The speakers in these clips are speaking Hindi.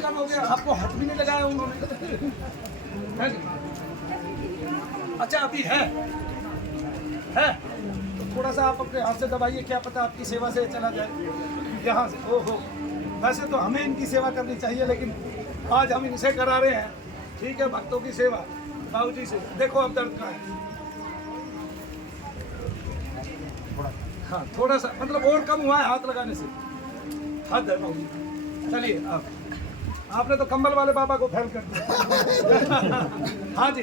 कम हो गया, आपको हाथ भी नहीं लगाया उन्होंने, है नहीं? अच्छा अभी है तो थोड़ा सा आप अपने हाथ से दबाइए, क्या पता आपकी सेवा से चला जाए यहाँ से। ओहो, वैसे तो हमें इनकी सेवा करनी चाहिए, लेकिन आज हम इनसे करा रहे हैं। ठीक है, भक्तों की सेवा बाबूजी से। देखो अब दर्द कहाँ है। हाँ थोड़ा सा मतलब और कम हुआ है हाथ लगाने से, हाथ दर्द बाबूजी। चलिए आपने तो कंबल वाले बाबा को फेल कर दिया। हाँ जी,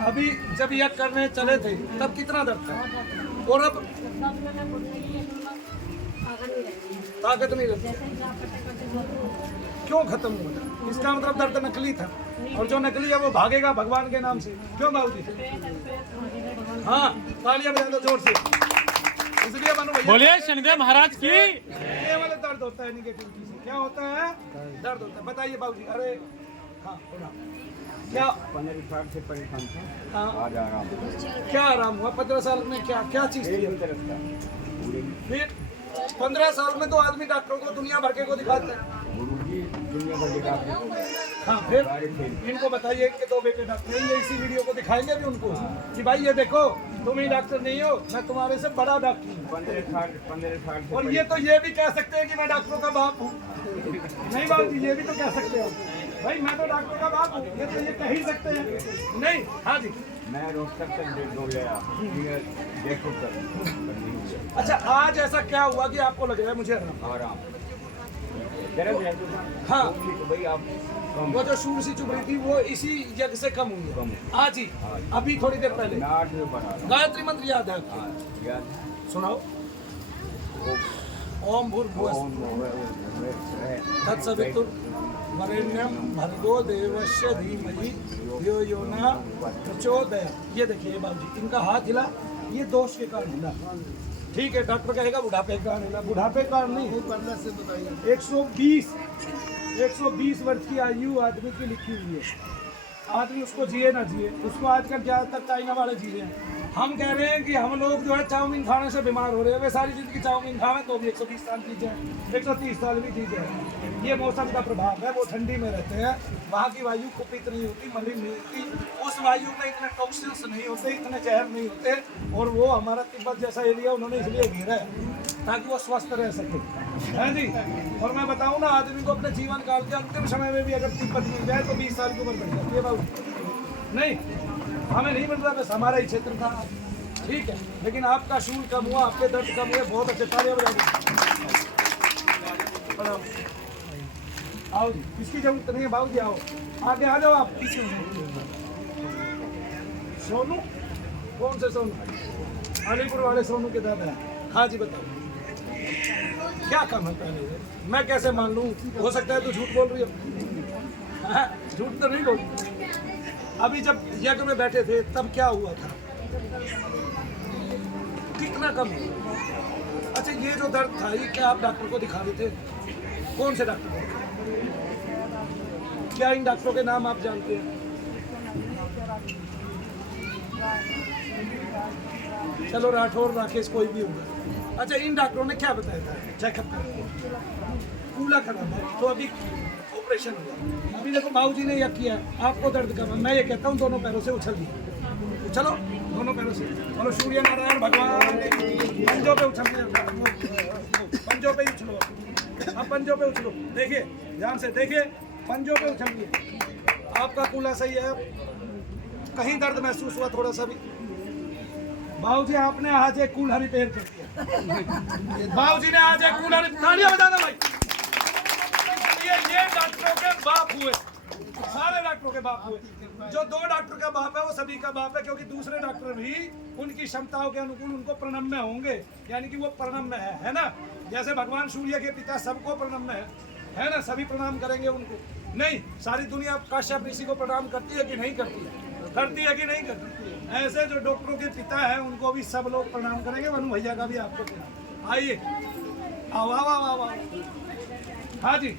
अभी जब यज्ञ करने चले थे तब कितना दर्द था, और अब ताकत नहीं रहती। क्यों खत्म हुआ? इसका मतलब दर्द नकली था, और जो नकली है वो भागेगा भगवान के नाम से। क्यों बाबूजी? हाँ तालियां बजा दो जोर से। इसलिए मनु भैया बोलिए शनिदेव महाराज की। ये वाला दर्द होता है इनके कुर्सी से। क्या होता है? दर्द होता है। बताइए बाबूजी। अरे हाँ थोड़ा क्या 15 साल से परेशान था, हाँ आज आराम। क्या आराम हुआ? 15 साल में क्या क्या चीज थी? फिर 15 साल में तो आदमी डॉक्टरों को दुनिया भर के को दिखाते हैं। गुरुजी दुनिया भर के डॉक्टर हाँ फिर इनको बताइए कि 2 बेटे डॉक्टर हैं, ये इसी वीडियो को दिखाएंगे भी उनको कि भाई ये देखो तुम ही डॉक्टर नहीं हो, मैं तुम्हारे से बड़ा डॉक्टर हूँ। 15 साल से और ये तो ये भी कह सकते हैं कि मैं डॉक्टरों का बाप हूँ। नहीं बाबूजी, ये भी तो कह सकते हो भाई मैं तो डॉक्टरों का बाप हूँ, ये तो ये कह ही सकते हैं। नहीं हाँ जी, मैं रोहतक तक दो गया, जयपुर तक। अच्छा आज ऐसा क्या हुआ कि आपको लग रहा है मुझे आराम दर्द है तो हाँ तो भाई आप कम वो जो शूर सी चुभ रही थी वो इसी जग से कम हुई है आज ही, अभी थोड़ी देर पहले। नाट में बना रहा गायत्री मंत्र याद है? हाँ याद सुनाओ। ओम भूर्भुवः तत्सवितुर्वरेण्यं भर्गो देवस्य धीमहि धियो यो न प्रचोदयात्। ये देखिए बाबूजी, इनका हाथ हिला, ये दोष के कारण हिला। ठीक है, डॉक्टर कहेगा बुढ़ापे के कारण हिला, बुढ़ापे के कारण नहीं। 120 वर्ष की आयु आदमी की लिखी हुई है। आदमी उसको जिए ना जिए, उसको आजकल ज़्यादातर चाइना वाले जी रहे हैं। हम कह रहे हैं कि हम लोग जो है चाउमीन खाने से बीमार हो रहे हैं, वे सारी जिंदगी चाउमीन खाएं तो भी 120 साल की जाए, 130 साल भी जी जाए। ये मौसम का प्रभाव है, वो ठंडी में रहते हैं, वहाँ की वायु कुपित नहीं होती, मलिन नहीं होती, उस वायु में इतने टॉक्सिन्स नहीं होते, इतने जहर नहीं होते। और वो हमारा तिब्बत जैसा एरिया उन्होंने इसलिए घेरा है ताकि वो स्वस्थ रह सके, है जी। और मैं बताऊँ ना, आदमी को अपने जीवन काल के अंतिम समय में भी अगर तिब्बत मिल जाए तो 20 साल की उम्र बढ़ जाती है बाबू। नहीं हमें नहीं मिल रहा, बस हमारा ही क्षेत्र था, ठीक है। लेकिन आपका शूल कम हुआ, आपके दर्द कम हुए, बहुत अच्छे। तालियां बजा दो। आओ जी, इसकी जरूरत नहीं है बाबू जी, आओ आगे आ जाओ आप पीछे। सोनू कौन से सोनू? अलीपुर वाले सोनू के दादा। हाँ जी बताओ क्या काम है? पहले मैं कैसे मान लूँ? हो सकता है तू झूठ बोल रही हो। झूठ तो नहीं बोल। अभी जब यज्ञ में बैठे थे तब क्या हुआ था? कितना कम हुआ? अच्छा ये जो दर्द था ये क्या आप डॉक्टर को दिखा रहे थे? कौन से डॉक्टर को? क्या इन डॉक्टरों के नाम आप जानते हैं? चलो राठौर राकेश कोई भी होगा। अच्छा इन डॉक्टरों ने क्या बताया था? चेकअप कर कूला खराब है तो अभी ऑपरेशन हुआ। अभी देखो बाबूजी ने यह किया, आपको दर्द कम है। मैं ये कहता हूँ दोनों पैरों से उछल दिए, उछलो दोनों पैरों से। बोलो सूर्य नारायण भगवान। पंजों पे उछल दिए, पंजों पे ही उछलो। अब पंजों पे उछलो, देखिए ध्यान से देखिए, पंजों पे उछल दिए। आपका कूला सही है। कहीं दर्द महसूस हुआ थोड़ा सा भी? बाबूजी आपने आज एक कूल्हा रिपेयर कर दिया। बाबूजी ने आज एक कूल्हा। तालियां बजा दो भाई। ये डॉक्टरों के बाप हुए, सारे डॉक्टरों के बाप हुए। जो 2 डॉक्टर का बाप है वो सभी का बाप है, क्योंकि दूसरे डॉक्टर भी उनकी क्षमताओं के अनुकूल उनको प्रणम्य होंगे, यानी कि वो प्रणम्य है ना। जैसे भगवान सूर्य के पिता सबको प्रणम्य है ना, सभी प्रणाम करेंगे उनको। नहीं सारी दुनिया काश्यप ऋषि को प्रणाम करती है कि नहीं करती है? करती है कि नहीं करती? ऐसे जो डॉक्टरों के पिता है उनको भी सब लोग प्रणाम करेंगे। मनु भैया का भी आपको प्रणाम। आइए आओ आओ आओ आओ। हाँ जी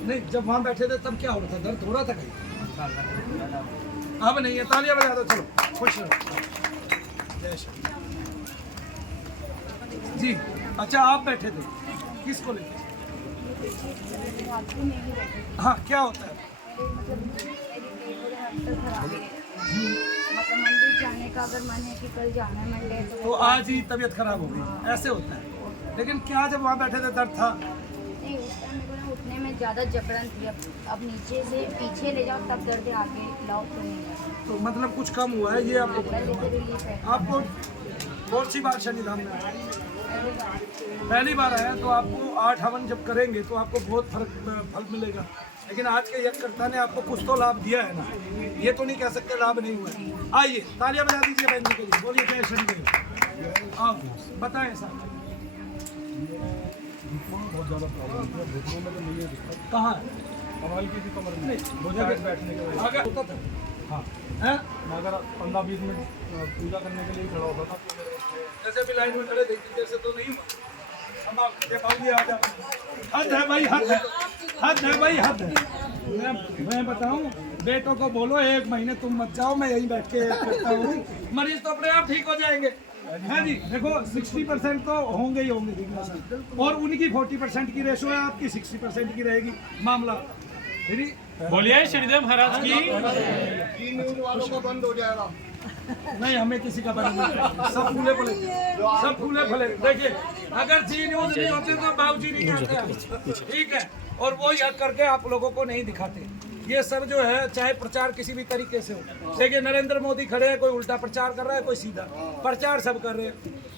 नहीं, जब वहाँ बैठे थे तब क्या हो रहा था? दर्द हो रहा था कहीं? अब नहीं है। तालियां बजा दो, चलो खुश रहो। जय श्री जी। अच्छा आप बैठे थे, किसको लेके? हाँ क्या होता है? मतलब मंदिर जाने का अगर मन है कि कल जाना है मंडे तो आज ही तबीयत खराब हो गई, ऐसे होता है। लेकिन क्या जब वहाँ बैठे थे दर्द था? नहीं, उस टाइम मेरे को ना उठने में ज़्यादा जकड़न थी। अब नीचे से पीछे ले जाओ तब दर्द है, आगे लाओ तो नहीं। तो मतलब कुछ कम हुआ है ये आपको? पहले से रिलीफ है। आपको कौन सी बार शनिधाम में आया? पहली बार आया तो आपको 8 हवन जब करेंगे तो आपको बहुत फल मिलेगा। लेकिन आज के यज्ञकर्ता ने आपको कुछ तो लाभ दिया है ना, ये तो नहीं कह सकते लाभ नहीं हुआ है। आइए तालियां बजा दीजिए बहन जी के लिए, बोलिए जय शनिदेव। आओ बताएं सर। बहुत ज़्यादा प्रॉब्लम है, घुटनों में तो नहीं है दिक्कत, कहाँ है? कमाल की थी कमर में अगर बैठने के वजह अगर होता था से। हाँ, हैं? मैं अगर 15-20 मिनट पूजा करने के लिए खड़ा होता था। जैसे भी लाइन में खड़े देखते जैसे तो नहीं हुआ। हम आप ये बाबूजी आ जाओ। हद है भाई, हद है, हद है भाई, हद है। मैं बताऊं, बेटों को बोलो 1 महीने तुम मत जाओ, मैं यहीं बैठ के करता हूँ, मरीज तो अपने आप ठीक हो जाएंगे। है जी, देखो 60% तो होंगे ही होंगे और उनकी 40% की रेशो है, आपकी 60% की रहेगी मामला। बोलिए शनिदेव महाराज की। 3 न्यूज वालों का बंद हो जाएगा। नहीं, हमें किसी का बना नहीं, सब फूले फले, सब फूले फले। देखिए अगर जी न्यूज नहीं होते तो बाबूजी नहीं कहते, ठीक है, और वो याद करके आप लोगों को नहीं दिखाते। ये सब जो है चाहे प्रचार किसी भी तरीके से हो, देखिए नरेंद्र मोदी खड़े हैं, कोई उल्टा प्रचार कर रहा है, कोई सीधा प्रचार, सब कर रहे हैं।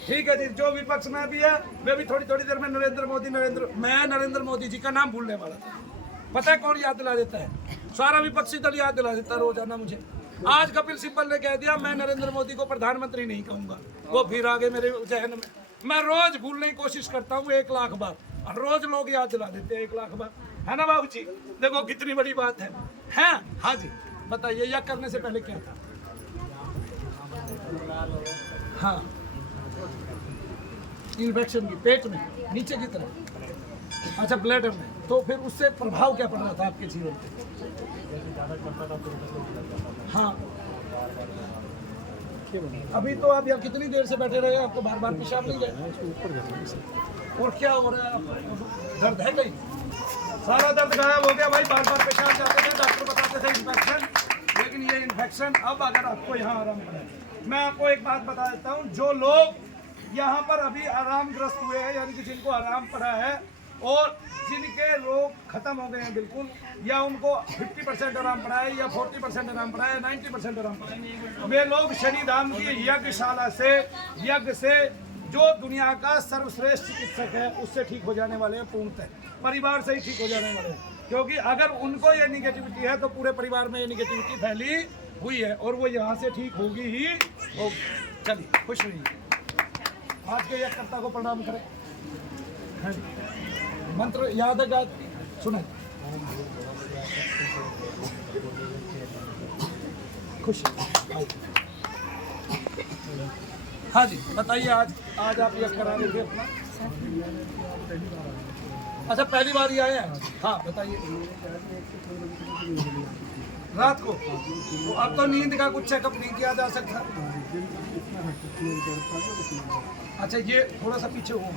ठीक है जी, जो विपक्ष में भी है वे भी थोड़ी थोड़ी देर में नरेंद्र मोदी जी का नाम भूलने वाला था। पता है कौन याद दिला देता है? सारा विपक्षी दल याद दिला देता है रोजाना मुझे। आज कपिल सिब्बल ने कह दिया मैं नरेंद्र मोदी को प्रधानमंत्री नहीं कहूंगा, वो फिर आगे मेरे जहन में। मैं रोज भूलने की कोशिश करता हूँ 1 लाख बार, और रोज लोग याद दिला देते हैं 1 लाख बार, है ना बाबू जी? देखो कितनी बड़ी बात है। हाँ जी बताइए, यह करने से पहले क्या था? हाँ, इन्फेक्शन की, पेट में नीचे की तरफ, अच्छा ब्लैडर में। तो फिर उससे प्रभाव क्या पड़ रहा था आपके जीवन पे? हाँ, अभी तो आप यहाँ कितनी देर से बैठे रहे? आपको बार बार पेशाब नहीं गया? और क्या हो रहा है? दर्द है कहीं? सारा दर्द गायब हो गया भाई। बार बार पेशाब जाते थे, डॉक्टर बताते थे इन्फेक्शन, लेकिन ये इन्फेक्शन अब अगर आपको यहाँ आराम पड़ा है। मैं आपको एक बात बता देता हूँ, जो लोग यहाँ पर अभी आरामग्रस्त हुए हैं, यानी कि जिनको आराम पड़ा है और जिनके रोग खत्म हो गए हैं बिल्कुल, या उनको 50% आराम पड़ा है, या 40% आराम पड़ा है, 90% आराम पड़ा है, वे लोग शनिधाम की यज्ञशाला से, यज्ञ से, जो दुनिया का सर्वश्रेष्ठ चिकित्सक है उससे ठीक हो जाने वाले हैं। पूर्णतः परिवार से ही ठीक हो जाने वाले हैं, क्योंकि अगर उनको ये निगेटिविटी है तो पूरे परिवार में ये निगेटिविटी फैली हुई है, और वो यहाँ से ठीक होगी ही होगी। चलिए खुश रहिए। आज के यज्ञकर्ता को प्रणाम करें। हाँ जी, मंत्र याद है, सुने। खुश। हाँ जी बताइए, आज आप यज्ञ करा रहे थे अपना? अच्छा पहली बार ही आए हैं? हाँ बताइए। रात को तो अब तो नींद का कुछ चेकअप नहीं किया जा सकता? अच्छा ये थोड़ा सा पीछे हो,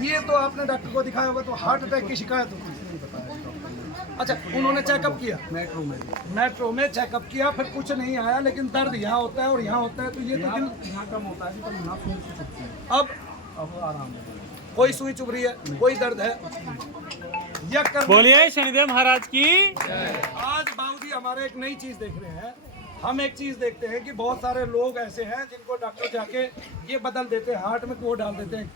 ये तो आपने डॉक्टर को दिखाया होगा, तो हार्ट अटैक की शिकायत होती है। अच्छा उन्होंने चेकअप किया? मेट्रो में चेकअप किया, फिर कुछ नहीं आया, लेकिन दर्द यहाँ होता है और यहाँ होता है, तो ये तो दिल यहाँ कम होता है, पर यहाँ सुई चुभती है। अब आराम है। कोई सुई चुभ रही है, कोई दर्द है? बोलिए शनिदेव महाराज की। आज बाबूजी हमारे एक नई चीज देख रहे हैं। हम एक चीज देखते हैं कि बहुत सारे लोग ऐसे हैं जिनको डॉक्टर जाके ये बदल देते हैं, हार्ट में वो डाल देते हैं,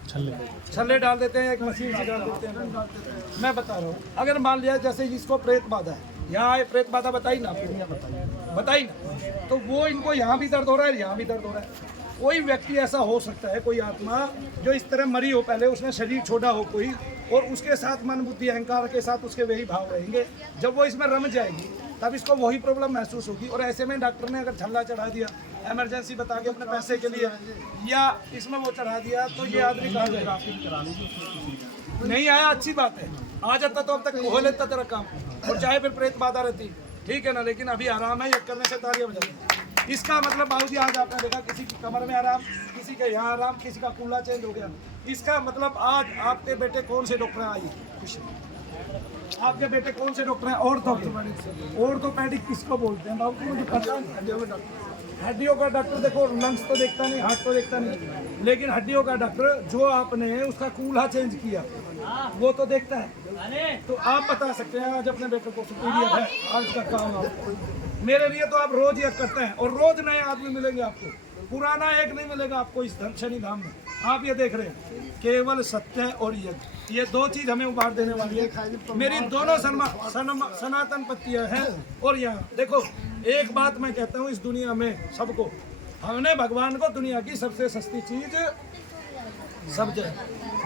छल्ले डाल देते हैं, एक मशीन से डाल देते हैं। मैं बता रहा हूँ, अगर मान लिया जैसे जिसको प्रेत बाधा है, यहाँ आए प्रेत बाधा बताई ना, बताई ना, तो वो इनको यहाँ भी दर्द हो रहा है, यहाँ भी दर्द हो रहा है। कोई व्यक्ति ऐसा हो सकता है, कोई आत्मा जो इस तरह मरी हो, पहले उसने शरीर छोड़ा हो कोई, और उसके साथ मन बुद्धि अहंकार के साथ उसके वही भाव रहेंगे। जब वो इसमें रम जाएगी तब इसको वही प्रॉब्लम महसूस होगी। और ऐसे में डॉक्टर ने अगर छल्ला चढ़ा दिया इमरजेंसी बता के अपने पैसे के लिए, या इसमें वो चढ़ा दिया, तो ये आदमी कहाँ जाएगा? नहीं आया, अच्छी बात है, आ जाता तो अब तक हो लेता तेरा काम, और चाहे फिर प्रेत बाधा रहती, ठीक है ना। लेकिन अभी आराम है, ये करने से तालियां बजा। इसका मतलब बाबूजी आज आपने देखा किसी की कमर में आराम, किसी के यहाँ आराम, किसी का कूल्हा चेंज हो गया। इसका मतलब आज आपके बेटे कौन से डॉक्टर हैं? आइए खुशी, आपके बेटे कौन से डॉक्टर हैं? ऑर्थोपेडिक किसको बोलते हैं बाबू? मुझे पता नहीं। हड्डियों का डॉक्टर देखो, लंग्स तो देखता नहीं, हार्ट तो देखता नहीं, लेकिन हड्डियों का डॉक्टर जो आपने उसका कूल्हा चेंज किया वो तो देखता है। तो आप बता सकते हैं आज अपने बेटे को सुपीरियर है आज का काम आप। मेरे लिए तो आप रोज यज्ञ करते हैं और रोज नए आदमी मिलेंगे आपको, पुराना एक नहीं मिलेगा आपको इस शनि धाम में। आप ये देख रहे हैं केवल सत्य और यज्ञ, ये दो चीज हमें उबार देने वाली है। मेरी दोनों सनातन पत्तियां हैं। और यहाँ देखो, एक बात मैं कहता हूँ इस दुनिया में सबको, हमने भगवान को दुनिया की सबसे सस्ती चीज समझे,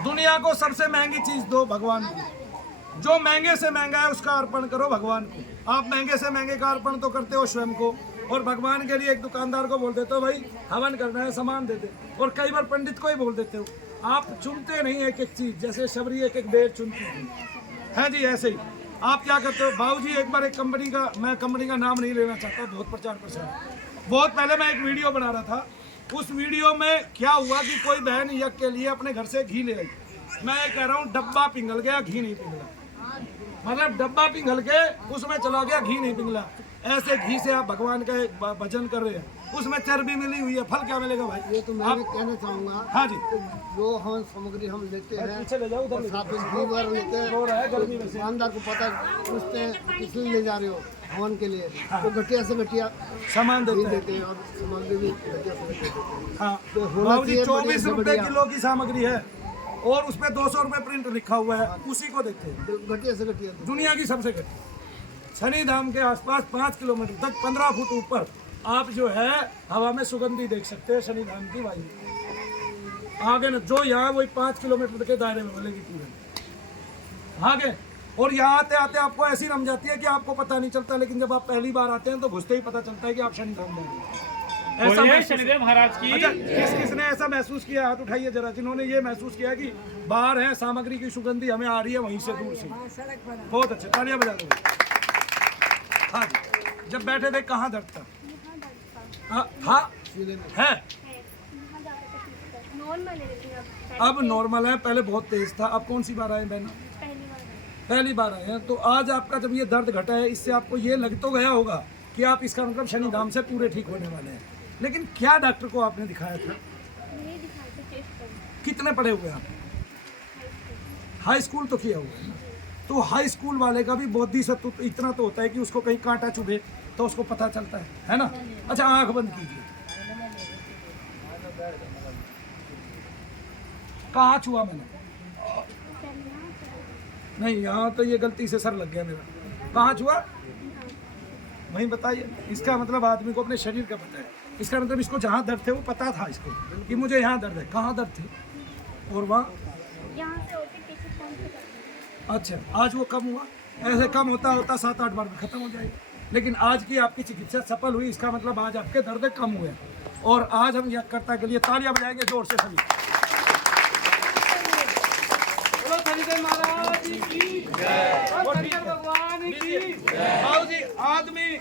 दुनिया को सबसे महंगी चीज दो भगवान को। जो महंगे से महंगा है उसका अर्पण करो भगवान को। आप महंगे से महंगे का अर्पण तो करते हो स्वयं को, और भगवान के लिए एक दुकानदार को बोल देते हो भाई हवन करना है सामान दे दे, और कई बार पंडित को ही बोल देते हो। आप चुनते नहीं एक एक चीज, जैसे शबरी एक एक बेर चुनती है। हाँ जी, ऐसे ही आप क्या करते हो बाबूजी। एक बार एक कंपनी का, मैं कंपनी का नाम नहीं लेना चाहता, बहुत प्रचार प्रसार, बहुत पहले मैं एक वीडियो बना रहा था। उस वीडियो में क्या हुआ कि कोई बहन यज्ञ के लिए अपने घर से घी ले आई। मैं कह रहा हूँ डब्बा पिघल गया, घी नहीं पिघला। मतलब डब्बा पिघल के उसमें चला गया, घी नहीं पिघला। ऐसे घी से आप भगवान का भजन कर रहे हैं, उसमें चर्बी मिली हुई है, फल क्या मिलेगा भाई? ये तो मैं भी कहना चाहूँगा। हाँ जी, जो हम सामग्री हम लेते हैं, पीछे ले जाओ उधर, साबित घी बार लेते हैं, रो रहा है गर्मी में से। दुकानदार को पता पूछते हैं किस लिए ले जा रहे हो हवन के लिए, तो घटिया से घटिया सामान घी देते हैं। देते हैं और सामग्री भी घटिया से घटिया देते हैं। हाँ तो होना बाबूजी, चाहिए 24 बढ़िया। रुपए किलो की सामग्री है और उसमें 200 रुपए प्रिंट लिखा हुआ है, उसी को देखते हैं। तो घटिया से घटिया देते हैं। दुनिया की सबसे घटी शनि धाम के आसपास 5 किलोमीटर तक 15 फुट ऊपर आप जो है हवा में सुगंधी देख सकते हैं शनि धाम की वायु। आगे न जो यहाँ वही 5 किलोमीटर के दायरे में मिलेगी पूरे आगे। और यहाँ आते आते आपको ऐसी रम जाती है कि आपको पता नहीं चलता, लेकिन जब आप पहली बार आते हैं तो घुसते ही पता चलता है कि आप शनि धाम में हैं। ऐसा बोलिए महसूस- शनिदेव महाराज की। अच्छा, किसने ऐसा महसूस किया? हाथ उठाइए जरा, जिन्होंने ये महसूस किया कि बाहर है सामग्री की सुगंधी हमें आ रही है वहीं से दूर से। बहुत अच्छे, तालियां बजा दो। हाँ जी, जब बैठे थे कहाँ दर्द था? हाँ है, नॉर्मल है लेकिन अब नॉर्मल है, पहले बहुत तेज था। अब कौन सी बार आए बहन? पहली बार आए हैं। तो आज आपका जब ये दर्द घटा है, इससे आपको ये लग तो गया होगा कि आप इसका मतलब शनि धाम से पूरे ठीक होने वाले हैं। लेकिन क्या डॉक्टर को आपने दिखाया था? नहीं दिखाई थे टेस्ट कर कितने पढ़े हुए आप? हाई स्कूल तो किया हुआ है ना। तो हाई स्कूल वाले का भी बुद्धि सत्व तो इतना तो होता है कि उसको कहीं कांटा चुभे तो उसको पता चलता है ना। अच्छा, आंख बंद कीजिए। कहाँ छुआ मैंने? नहीं, यहाँ तो ये गलती से सर लग गया मेरा। कहाँ छुआ? वहीं बताइए। इसका मतलब आदमी को अपने शरीर का पता है। इसका मतलब इसको जहाँ दर्द थे वो पता था इसको कि मुझे यहाँ दर्द है। कहाँ दर्द थे? और वहाँ यहाँ से होती पीछे फोन से करते अच्छा, आज वो कम हुआ। ऐसे कम होता होता 7-8 बार में खत्म हो जाएगा। लेकिन आज की आपकी चिकित्सा सफल हुई, इसका मतलब आज आपके दर्द कम हुए। और आज हम यज्ञकर्ता के लिए तालियां बजाएंगे जोर से सभी। बोलो शनिदेव महाराज की जय, शंकर भगवान की जय। बाबूजी, आदमी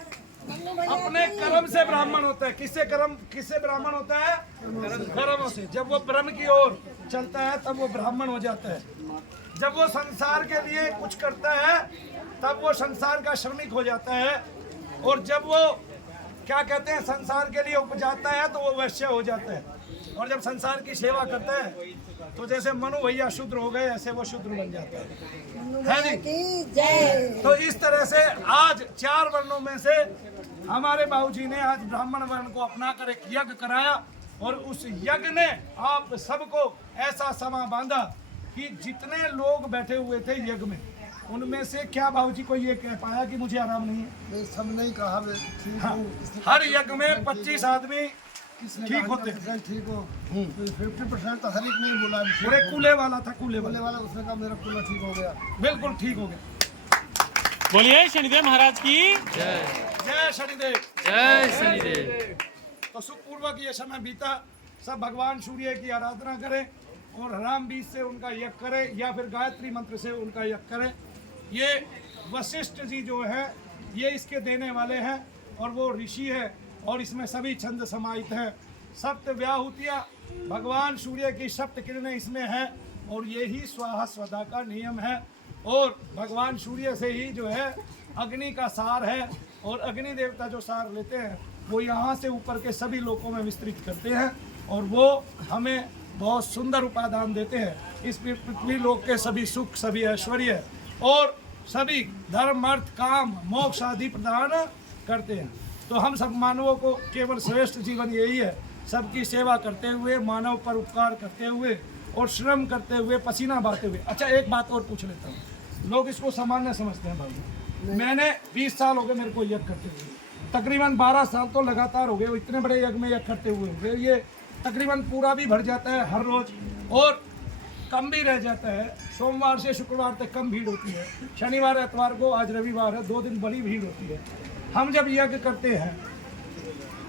अपने कर्म से ब्राह्मण होता है। किससे ब्राह्मण होता है? कर्मों से। जब वो ब्रह्म की ओर चलता है तब वो ब्राह्मण हो जाता है। जब वो संसार के लिए कुछ करता है तब वो संसार का श्रमिक हो जाता है। और जब वो क्या कहते हैं संसार के लिए उपजाता है तो वो वैश्य हो जाता है। और जब संसार की सेवा करता है तो जैसे मनु भैया शूद्र हो गए, ऐसे वो शूद्र बन जाता है जी। तो इस तरह से आज 4 वर्णों में से हमारे बाबूजी ने आज ब्राह्मण वर्ण को अपना कर एक यज्ञ कराया। और उस यज्ञ ने आप सबको ऐसा समा बांधा कि जितने लोग बैठे हुए थे यज्ञ में, उनमें से क्या बाबूजी को ये कह पाया कि मुझे आराम नहीं है? मैं सब नहीं कहा मैं ठीक हाँ, हूँ। किसने हर यज्ञ में 25 आदमी किसने ठीक कहा होते हैं। 50% ठीक हो, 50% तो हर एक नहीं बोला। पूरे कूले वाला था, कूले बोलने वाला वाला उसने कहा मेरा पूरा ठीक हो गया। बिल्कुल ठीक हो गया। बोलिए शनिदेव महाराज की। जय शनिदेव। जय शनिदेव। तो सुखपूर्वक ये समय बीता। सब भगवान सूर्य की आराधना करें और राम बीज से उनका यज्ञ करें या फिर गायत्री मंत्र से उनका यज्ञ करें। ये वशिष्ठ जी जो है ये इसके देने वाले हैं और वो ऋषि है और इसमें सभी छंद समाहित हैं। सप्त व्याहुतियाँ, भगवान सूर्य की सप्त किरणें इसमें हैं और यही स्वाहा स्वधा का नियम है। और भगवान सूर्य से ही जो है अग्नि का सार है और अग्नि देवता जो सार लेते हैं वो यहाँ से ऊपर के सभी लोकों में विस्तृत करते हैं और वो हमें बहुत सुंदर उपादान देते हैं। इस पृथ्वी लोक के सभी सुख, सभी ऐश्वर्य और सभी धर्म, अर्थ, काम, मोक्ष आदि प्रदान करते हैं। तो हम सब मानवों को केवल श्रेष्ठ जीवन यही है, सबकी सेवा करते हुए, मानव पर उपकार करते हुए और श्रम करते हुए, पसीना बहाते हुए। अच्छा, एक बात और पूछ लेता हूँ, लोग इसको सामान्य समझते हैं भाई। मैंने 20 साल हो गए मेरे को यज्ञ करते हुए, तकरीबन 12 साल तो लगातार हो गए वो इतने बड़े यज्ञ में यज्ञ करते हुए। ये तकरीबन पूरा भी भर जाता है हर रोज और कम भी रह जाता है। सोमवार से शुक्रवार तक कम भीड़ होती है, शनिवार एतवार को, आज रविवार है, 2 दिन बड़ी भीड़ होती है। हम जब यज्ञ करते हैं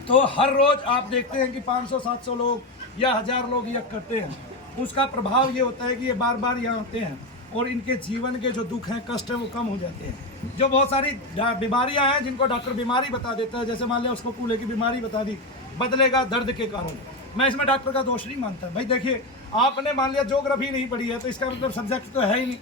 तो हर रोज आप देखते हैं कि 500-700 लोग या 1000 लोग यज्ञ करते हैं। उसका प्रभाव ये होता है कि ये बार बार यहाँ आते हैं और इनके जीवन के जो दुख हैं, कष्ट हैं, वो कम हो जाते हैं। जो बहुत सारी बीमारियां हैं जिनको डॉक्टर बीमारी बता देता है, जैसे मान लिया उसको कूल्हे की बीमारी बता दी, बदलेगा दर्द के कारण, मैं इसमें डॉक्टर का दोष नहीं मानता। भाई देखिए, आपने मान लिया ज्योग्राफी नहीं पढ़ी है तो इसका मतलब सब्जेक्ट तो है ही नहीं।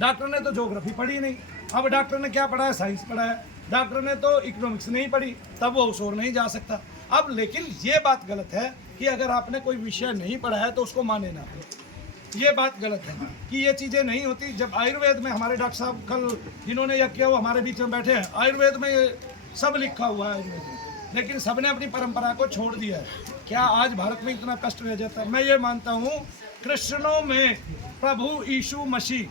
डॉक्टर ने तो ज्योग्राफी पढ़ी नहीं, अब डॉक्टर ने क्या पढ़ा है? साइंस पढ़ा है। डॉक्टर ने तो इकोनॉमिक्स नहीं पढ़ी, तब वो उस ओर नहीं जा सकता। अब लेकिन ये बात गलत है कि अगर आपने कोई विषय नहीं पढ़ा है तो उसको माने ना, ये बात गलत है कि ये चीज़ें नहीं होती। जब आयुर्वेद में हमारे डॉक्टर साहब कल जिन्होंने यह किया वो हमारे बीच में बैठे हैं, आयुर्वेद में ये सब लिखा हुआ है आयुर्वेद में, लेकिन सबने अपनी परंपरा को छोड़ दिया है। क्या आज भारत में इतना कष्ट रह जाता है? मैं ये मानता हूँ कृष्णों में प्रभु यीशु मसीह,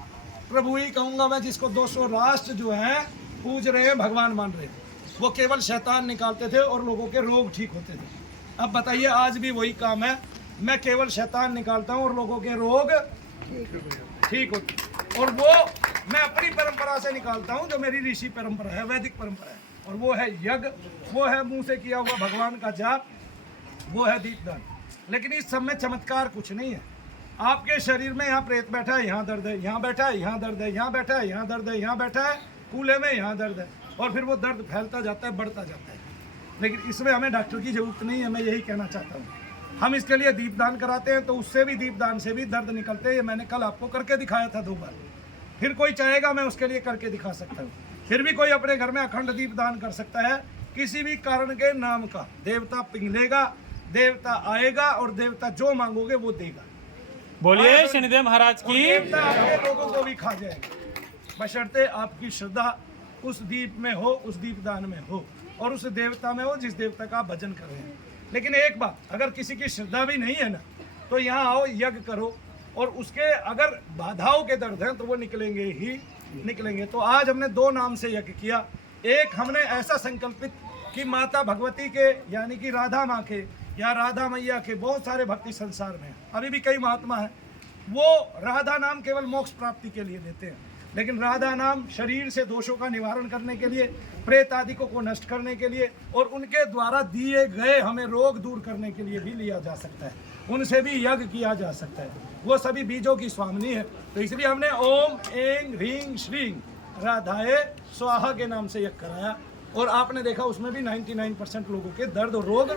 प्रभु ही कहूँगा मैं, जिसको 200 राष्ट्र जो हैं पूज रहे हैं, भगवान मान रहे हैं, वो केवल शैतान निकालते थे और लोगों के रोग ठीक होते थे। अब बताइए, आज भी वही काम है, मैं केवल शैतान निकालता हूँ और लोगों के रोग ठीक होते, और वो मैं अपनी परंपरा से निकालता हूँ जो मेरी ऋषि परंपरा है, वैदिक परंपरा है, और वो है यज्ञ, वो है मुंह से किया हुआ भगवान का जाप, वो है दीपदान। लेकिन इस सब में चमत्कार कुछ नहीं है। आपके शरीर में यहाँ प्रेत बैठा है, यहाँ दर्द है, यहाँ बैठा है, यहाँ दर्द है, यहाँ बैठा है, यहाँ दर्द है, यहाँ बैठा है कूल्हे में, यहाँ दर्द है, और फिर वो दर्द फैलता जाता है, बढ़ता जाता है। लेकिन इसमें हमें डॉक्टर की जरूरत नहीं है, मैं यही कहना चाहता हूँ। हम इसके लिए दीपदान कराते हैं तो उससे भी, दीपदान से भी दर्द निकलते हैं। ये मैंने कल आपको करके दिखाया था 2 बार, फिर कोई चाहेगा मैं उसके लिए करके दिखा सकता हूँ। फिर भी कोई अपने घर में अखंड दीपदान कर सकता है, किसी भी कारण के नाम का। देवता पिघलेगा, देवता आएगा और देवता जो मांगोगे वो देगा। बोलिए शनिदेव महाराज की। देवता आपके लोगों को भी खा जाएगा, बशर्ते आपकी श्रद्धा उस दीप में हो, उस दीपदान में हो और उस देवता में हो जिस देवता का आप भजन कर रहे हैं। लेकिन एक बात, अगर किसी की श्रद्धा भी नहीं है ना, तो यहाँ आओ, यज्ञ करो, और उसके अगर बाधाओं के दर्द हैं तो वो निकलेंगे ही निकलेंगे। तो आज हमने 2 नाम से यज्ञ किया। एक हमने ऐसा संकल्पित कि माता भगवती के, यानी कि राधा माँ के या राधा मैया के बहुत सारे भक्ति संसार में हैं, अभी भी कई महात्मा हैं, वो राधा नाम केवल मोक्ष प्राप्ति के लिए लेते हैं, लेकिन राधा नाम शरीर से दोषों का निवारण करने के लिए, प्रेत आदि को नष्ट करने के लिए और उनके द्वारा दिए गए हमें रोग दूर करने के लिए भी लिया जा सकता है, उनसे भी यज्ञ किया जा सकता है। वो सभी बीजों की स्वामिनी है, तो इसलिए हमने ओम ऐं ह्रीं श्रीं राधाए स्वाहा के नाम से यज्ञ कराया। और आपने देखा उसमें भी 99% लोगों के दर्द और रोग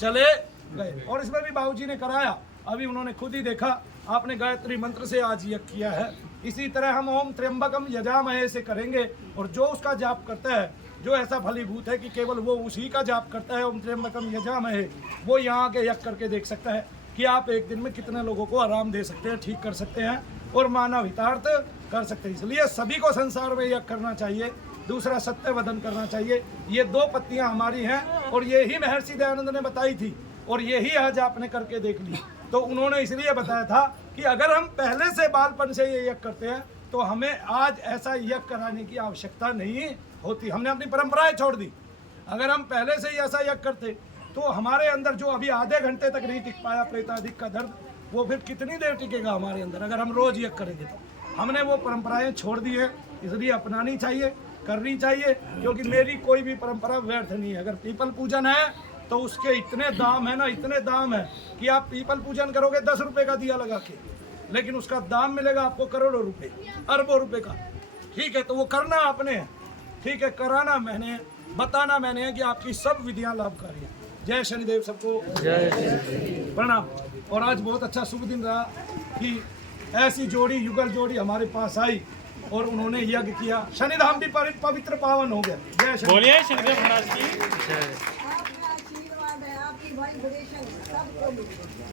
चले गए। और इसमें भी बाबूजी ने कराया, अभी उन्होंने खुद ही देखा, आपने गायत्री मंत्र से आज यज्ञ किया है। इसी तरह हम ओम त्र्यंबकम यजामहे से करेंगे, और जो उसका जाप करता है, जो ऐसा फलीभूत है कि केवल वो उसी का जाप करता है, ओम त्र्यंबकम यजामहे, वो यहाँ के यज्ञ करके देख सकता है कि आप एक दिन में कितने लोगों को आराम दे सकते हैं, ठीक कर सकते हैं और मानव हितार्थ कर सकते हैं। इसलिए सभी को संसार में यज्ञ करना चाहिए। दूसरा, सत्यवदन करना चाहिए। ये 2 पत्तियां हमारी हैं और ये ही महर्षि दयानंद ने बताई थी और यही आज आपने करके देख ली। तो उन्होंने इसलिए बताया था कि अगर हम पहले से बालपन से ये यज्ञ करते हैं तो हमें आज ऐसा यज्ञ कराने की आवश्यकता नहीं होती। हमने अपनी परंपराएं छोड़ दी। अगर हम पहले से ही ऐसा यज्ञ करते तो हमारे अंदर जो अभी आधे घंटे तक नहीं टिक पाया प्रेतादिक का दर्द, वो फिर कितनी देर टिकेगा हमारे अंदर अगर हम रोज यज्ञ करेंगे। तो हमने वो परंपराएं छोड़ दी है, इसलिए अपनानी चाहिए, करनी चाहिए, क्योंकि मेरी कोई भी परंपरा व्यर्थ नहीं है। अगर पीपल पूजन है तो उसके इतने दाम है ना, इतने दाम है कि आप पीपल पूजन करोगे 10 रुपए का दिया लगा के, लेकिन उसका दाम मिलेगा आपको करोड़ों रुपए, अरबों रुपए का। ठीक है, तो वो करना आपने है, ठीक है, कराना मैंने, बताना मैंने है कि आपकी सब विधियां लाभकारी हैं। जय शनिदेव सबको प्रणाम। और आज बहुत अच्छा शुभ दिन रहा कि ऐसी जोड़ी युगल जोड़ी हमारे पास आई और उन्होंने यज्ञ किया, शनिधाम भी पवित्र पावन हो गया। जय शनि। बोलिए शनिदेव महाराज की जय। आपका आशीर्वाद है, आपकी वाइब्रेशन सबको मिले।